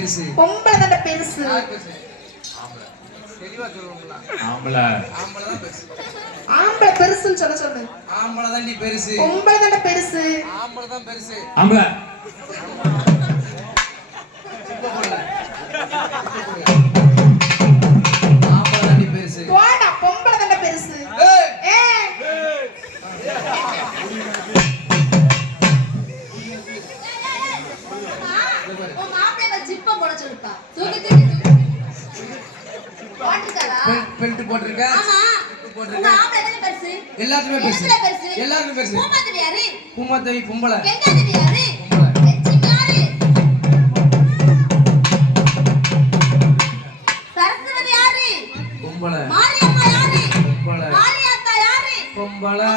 பெருசு பொம்பளை தாண்ட பெருசு தெளிவா சொல்லுங்களா ஆம்பளை ஆம்பளை தான் பெருசு ஆம்பளை பெருசுன்னு சொல்ல சொல்லு ஆம்பளை தாண்டி பெருசு பொம்பளை தாண்ட பெருசு ஆம்பளை தான் பெருசு ஆம்பளை ஆம்பளை தாண்டி பெருசு போடா பொம்பளை தாண்ட பெருசு பெல்ட் போட்டிருக்க எல்லாத்துமே பெருசு எல்லாருமே பெருசு பூமாதேவி பொம்பளை பொம்பளை பொம்பளை பொம்பளை